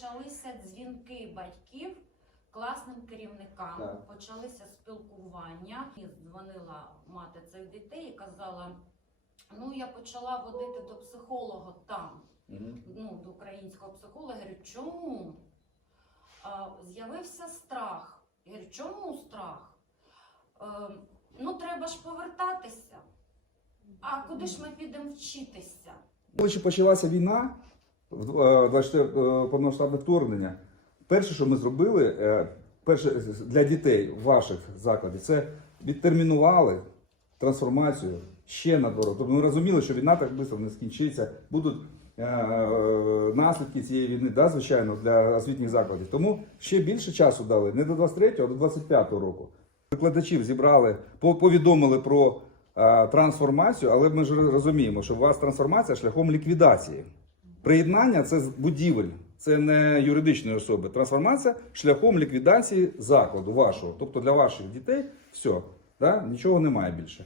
Почалися дзвінки батьків класним керівникам, Так. почалися спілкування. І дзвонила мати цих дітей і казала: ну я почала водити до психолога там, Мгм. ну до українського психолога. Я говорю, чому? А, з'явився страх. Я говорю, чому страх? Е, ну треба ж повертатися. А куди ж ми підемо вчитися? Коли почалася війна, 24 е, повномасштабне вторгнення, перше, що ми зробили, е, перше для дітей ваших закладів, це відтермінували трансформацію ще на два. Тобто ми розуміли, що війна так швидко не скінчиться, будуть е, е, наслідки цієї війни, да, звичайно, для освітніх закладів. Тому ще більше часу дали не до 23-го, а до 25-го року. Викладачів зібрали, по- повідомили про е, трансформацію, але ми ж розуміємо, що у вас трансформація шляхом ліквідації. Приєднання це будівель, це не юридичної особи. Трансформація шляхом ліквідації закладу вашого. Тобто для ваших дітей все, да? нічого немає більше.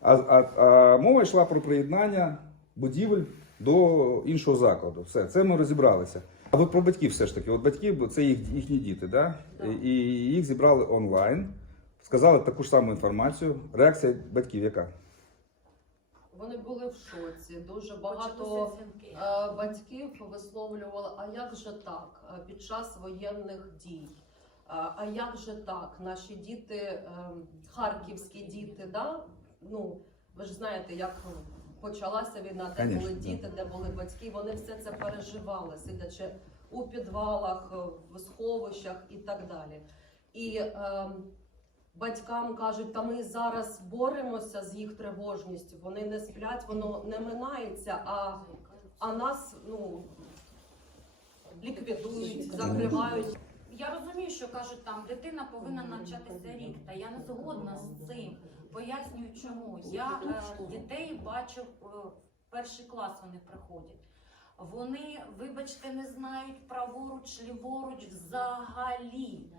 А, а, а мова йшла про приєднання будівель до іншого закладу. Все, це ми розібралися. А ви про батьків все ж таки. От батьки це їх, їхні діти, да? І їх зібрали онлайн, сказали таку ж саму інформацію. Реакція батьків яка? Вони були в шоці. Дуже багато е, батьків висловлювали, а як же так е, під час воєнних дій? А а як же так? Наші діти, е, харківські діти, да? ну ви ж знаєте, як почалася війна, де Конечно, були да. діти, де були батьки. Вони все це переживали, сидячи у підвалах, е, в сховищах і так далі. І е, батькам кажуть, та ми зараз боремося з їх тривожністю. Вони не сплять, воно не минається, а, а нас ну ліквідують, закривають. Я розумію, що кажуть, там дитина повинна навчатися рік, та я не згодна з цим. Пояснюю, чому я е, дітей бачу е, в перший клас. Вони приходять. Вони, вибачте, не знають праворуч, ліворуч взагалі.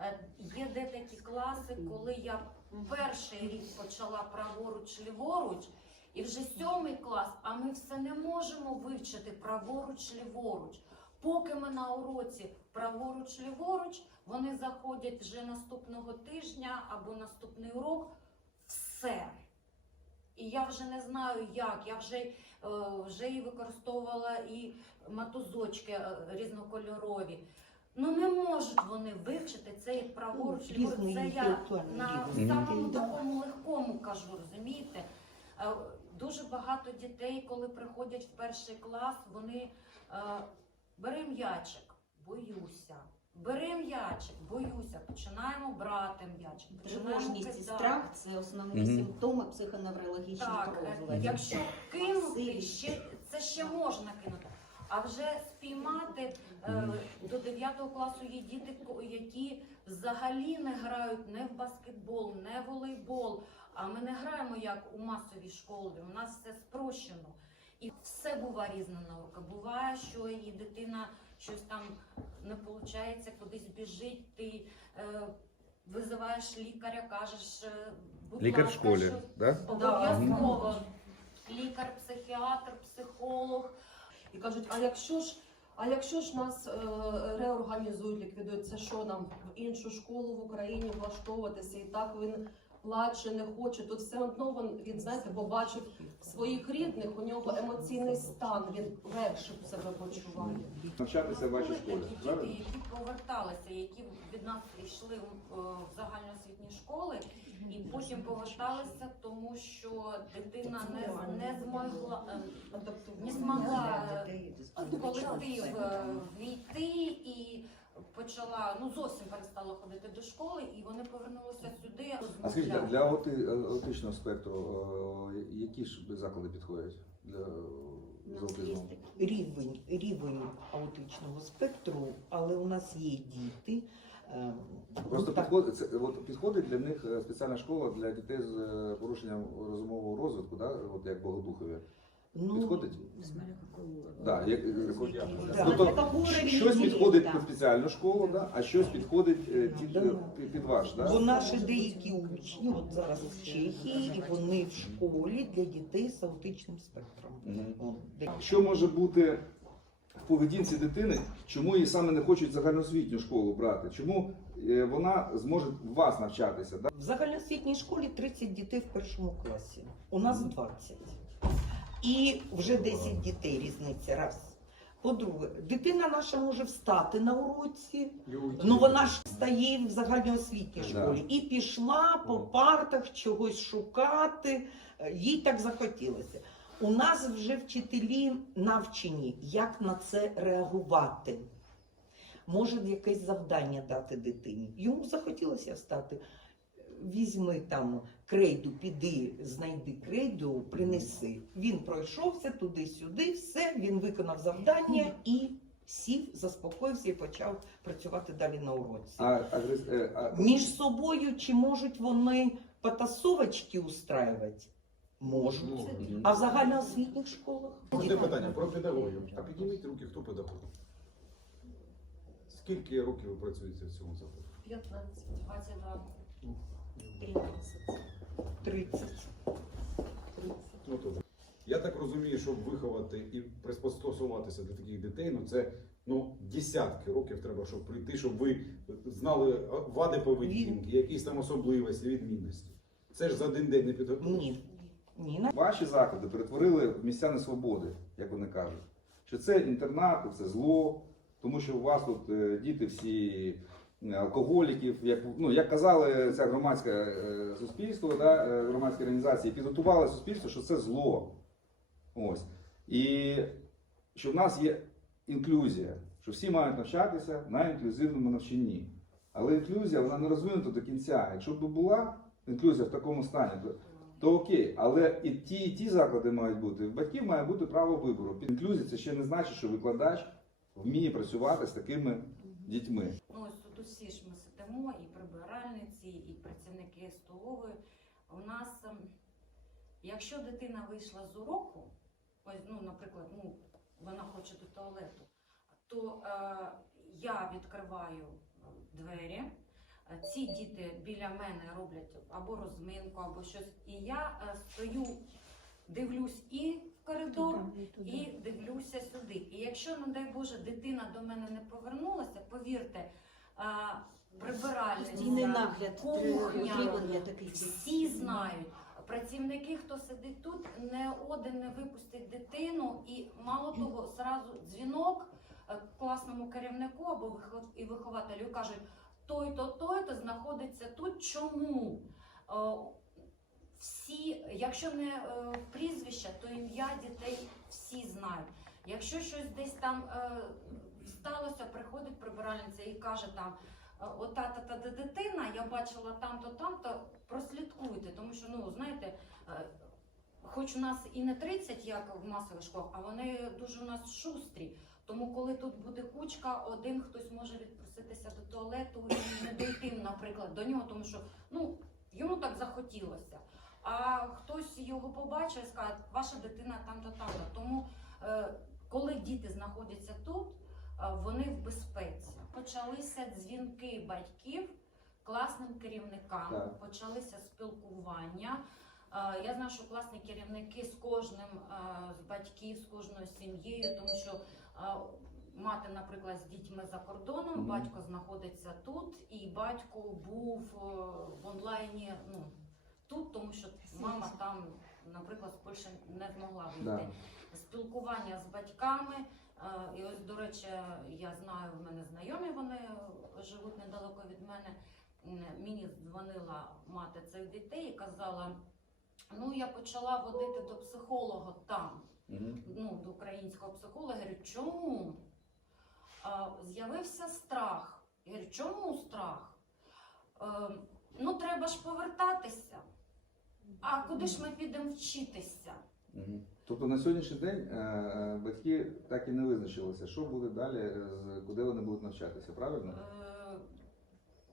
Е, Є де такі класи, коли я перший рік почала праворуч, ліворуч, і вже сьомий клас, а ми все не можемо вивчити праворуч, ліворуч. Поки ми на уроці праворуч, ліворуч, вони заходять вже наступного тижня або наступний урок. Все. І я вже не знаю як. Я вже, е, вже і використовувала і матузочки е, різнокольорові. Ну не можуть вони вивчити цей праворуч, ліворуч. Це я на самому такому легкому кажу, розумієте? Е, Дуже багато дітей, коли приходять в перший клас, вони е, бери м'ячик, боюся. Бери м'ячик, боюся. Починаємо брати м'ячик. Тривожність і страх це основні Мгм. симптоми психоневрологічних е, розладів. якщо кинути, ще, це ще можна кинути. А вже спіймати е, до 9 класу є діти, які взагалі не грають не в баскетбол, не в волейбол. А ми не граємо як у масовій школі. У нас все спрощено. І все буває різна наука. Буває, що і дитина щось там не виходить, кудись біжить, ти е, визиваєш лікаря, кажеш, е, будь Лікар в школі, що- да? Обов'язково. Лікар, психіатр, психолог. І кажуть, а якщо ж, а якщо ж нас е, реорганізують, ліквідують, це що нам в іншу школу в Україні влаштовуватися? І так він плаче, не хоче. Тут все одно він, він знаєте, побачив своїх рідних, у нього емоційний стан, він легше себе почуває. Навчатися в вашій школі. такі діти, які поверталися, які від нас йшли в, е, в загальноосвітні школи, і потім поверталися, тому що дитина не, не змогла е, не змогла в колектив е, війти і почала ну зовсім перестала ходити до школи, і вони повернулися сюди. А скажіть, для- для аути- аутичного спектру, е, які ж заклади підходять для з аутизмом? Рівень, рівень аутичного спектру, але у нас є діти. Е, Просто ну, так, підходить, це, от підходить для них е, спеціальна школа для дітей з е, порушенням розумового розвитку, да? от як Богодухові. ну, Підходить? Да, як, як- Да. Тобто, щось підходить під спеціальну школу, да? а щось підходить е, ті- Да. під, під ваш. Да? Бо наші деякі учні, от зараз в Чехії, і вони в школі для дітей з аутичним спектром. Мгм. От, де- Що може бути поведінці дитини, чому її саме не хочуть в загальноосвітню школу брати, чому е, вона зможе у вас навчатися. Да? В загальноосвітній школі 30 дітей в першому класі. У нас 20. І вже 10 дітей різниця. Раз. По-друге, дитина наша може встати на уроці, ну вона ж стає в загальноосвітній школі і пішла по партах чогось шукати. Е, Їй так захотілося. У нас вже вчителі навчені, як на це реагувати. Може якесь завдання дати дитині. Йому захотілося встати. Візьми там крейду, піди, знайди крейду, принеси. Він пройшовся туди-сюди, все, він виконав завдання і сів, заспокоївся і почав працювати далі на уроці. А, е, а, Між собою чи можуть вони потасовочки устраювати? Можуть. А в загальноосвітніх школах? Одне питання про педагогів. А підніміть руки, хто педагог? Скільки років ви працюєте в цьому закладі? 15. 22. 30. Ну, то, я так розумію, щоб виховати і приспособуватися до таких дітей, ну це ну, десятки років треба, щоб прийти, щоб ви знали вади поведінки, якісь там особливості, відмінності. Це ж за один день не підготуєш. Ні. Ні, на Ваші заклади перетворили в місця несвободи, як вони кажуть. Що це інтернати, це зло, тому що у вас тут е, діти всі е, алкоголіків, як, ну, як казали ця громадське суспільство, да, е, громадські організації, підготували суспільство, що це зло. Ось. І що в нас є інклюзія, що всі мають навчатися на інклюзивному навчанні. Але інклюзія вона не розвинута до кінця. Якщо б була інклюзія в такому стані, то то окей, але і ті, і ті заклади мають бути. В батьків має бути право вибору. Інклюзія це ще не значить, що викладач вміє працювати з такими дітьми. Ну, ось тут усі ж ми сидимо, і прибиральниці, і працівники столової. У нас, ем, якщо дитина вийшла з уроку, ось, ну, наприклад, ну, вона хоче до туалету, то е, я відкриваю двері. Е, Ці діти біля мене роблять або розминку, або щось. І я е, стою, дивлюсь і в коридор, і дивлюся сюди. І якщо, не дай Боже, дитина до мене не повернулася, повірте, а, прибиральниця, нагляд, кухня, рівень такий. всі знають. Працівники, хто сидить тут, не один не випустить дитину, і мало того, зразу дзвінок е, класному керівнику або і вихователю кажуть, той-то, той-то знаходиться тут. Чому? Е, Всі, якщо не е, прізвища, то ім'я дітей всі знають. Якщо щось десь там е, сталося, приходить прибиральниця і каже там. «Е, Ота та та дитина, я бачила там-то, там-то, прослідкуйте, тому що, ну, знаєте, хоч у нас і не 30, як в масових школах, а вони дуже у нас шустрі. Тому коли тут буде кучка, один хтось може відпроситися до туалету і не дойти, наприклад, до нього, тому що ну, йому так захотілося. А хтось його побачив і скаже, ваша дитина там-то, там-то. Тому е, коли діти знаходяться тут, е, вони в безпеці. Почалися дзвінки батьків класним керівникам, Так. почалися спілкування. Е, Я знаю, що класні керівники з кожним з батьків, з кожною сім'єю, тому що мати, наприклад, з дітьми за кордоном, Мгм. батько знаходиться тут, і батько був е, в онлайні. Ну тут, тому що мама там, наприклад, з Польщі не змогла вийти Да. спілкування з батьками. Е, І ось, до речі, я знаю, в мене знайомі, вони живуть недалеко від мене. Мені дзвонила мати цих дітей і казала: ну, я почала водити до психолога там. Ну, до українського психолога. Я говорю, чому? А, З'явився страх. Я говорю, чому страх? Е, ну, треба ж повертатися. А куди ж ми підемо вчитися? Мгм. Тобто на сьогоднішній день е, е, батьки так і не визначилися, що буде далі, е, з- куди вони будуть навчатися, правильно? Е,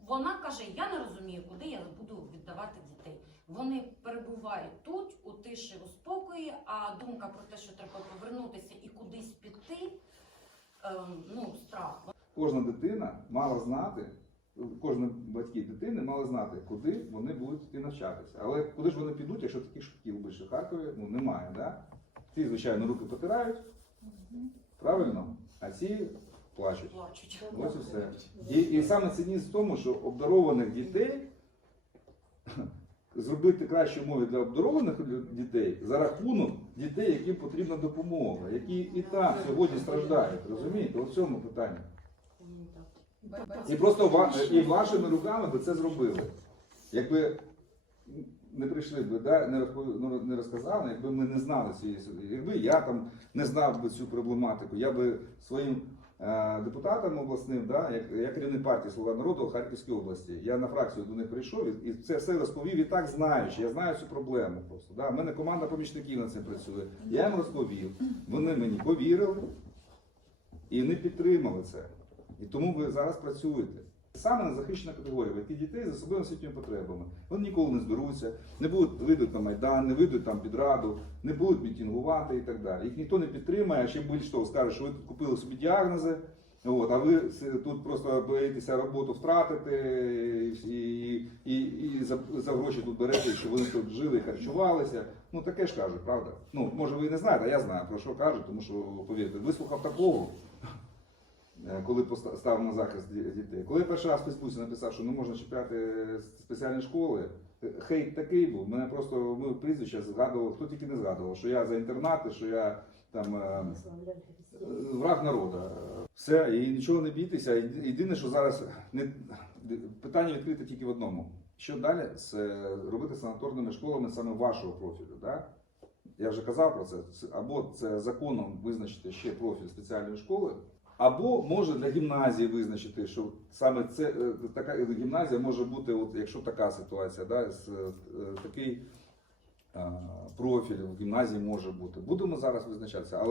Вона каже: я не розумію, куди я буду віддавати дітей. Вони перебувають тут, у тиші, у спокої, а думка про те, що треба повернутися і кудись піти, е, ну, страх. Кожна дитина мала знати, кожні батьки дитини мали знати, куди вони будуть йти навчатися. Але куди ж вони підуть, якщо таких шкіл більше в Харкові ну, немає, да? Ті, звичайно, руки потирають, правильно? а ці плачуть. Плачуть. Ось і все. І, і саме цінність в тому, що обдарованих дітей зробити кращі умови для обдарованих дітей за рахунок дітей, яким потрібна допомога, які і так сьогодні страждають. Розумієте? У цьому питанні. І просто і вашими руками би це зробили. Якби не прийшли б, да, не, розпов- ну, не розказали, якби ми не знали цієї. Якби я там не знав би цю проблематику, я би своїм е, депутатам обласним, да, як, я керівник партії Слуга народу Харківській області. Я на фракцію до них прийшов і, і це все розповів і так знаючи. Я знаю цю проблему просто. Да. У мене команда помічників над цим працює. Я їм розповів. Вони мені повірили і не підтримали це. І тому ви зараз працюєте. Саме незахищена категорія, які дітей з особливими освітніми потребами. Вони ніколи не зберуться, не будуть вийдуть на Майдан, не вийдуть там під раду, не будуть мітингувати і так далі. Їх ніхто не підтримає, а ще більш того скаже, що ви тут купили собі діагнози, от, а ви тут просто боїтеся роботу втратити і, і, і, за, за гроші тут берете, що вони тут жили харчувалися. Ну таке ж кажуть, правда? Ну, може ви і не знаєте, а я знаю про що кажуть, тому що повірте, вислухав такого. Е, коли поста- став на захист дітей. Коли я перший раз в Фейсбуці написав, що не можна чіпляти спеціальні школи, е, хейт такий був. Мене просто ми прізвища згадували, хто тільки не згадував, що я за інтернати, що я там е, враг народу. Все, і нічого не бійтеся. Єдине, що зараз не питання відкрите тільки в одному. Що далі з робити санаторними школами саме вашого профілю? Да? Я вже казав про. Це- Або це законом визначити ще профіль спеціальної школи, або може для гімназії визначити, що саме це е, така гімназія може бути, от якщо така ситуація, да, з, е, такий профіль в гімназії може бути. Будемо зараз визначатися, але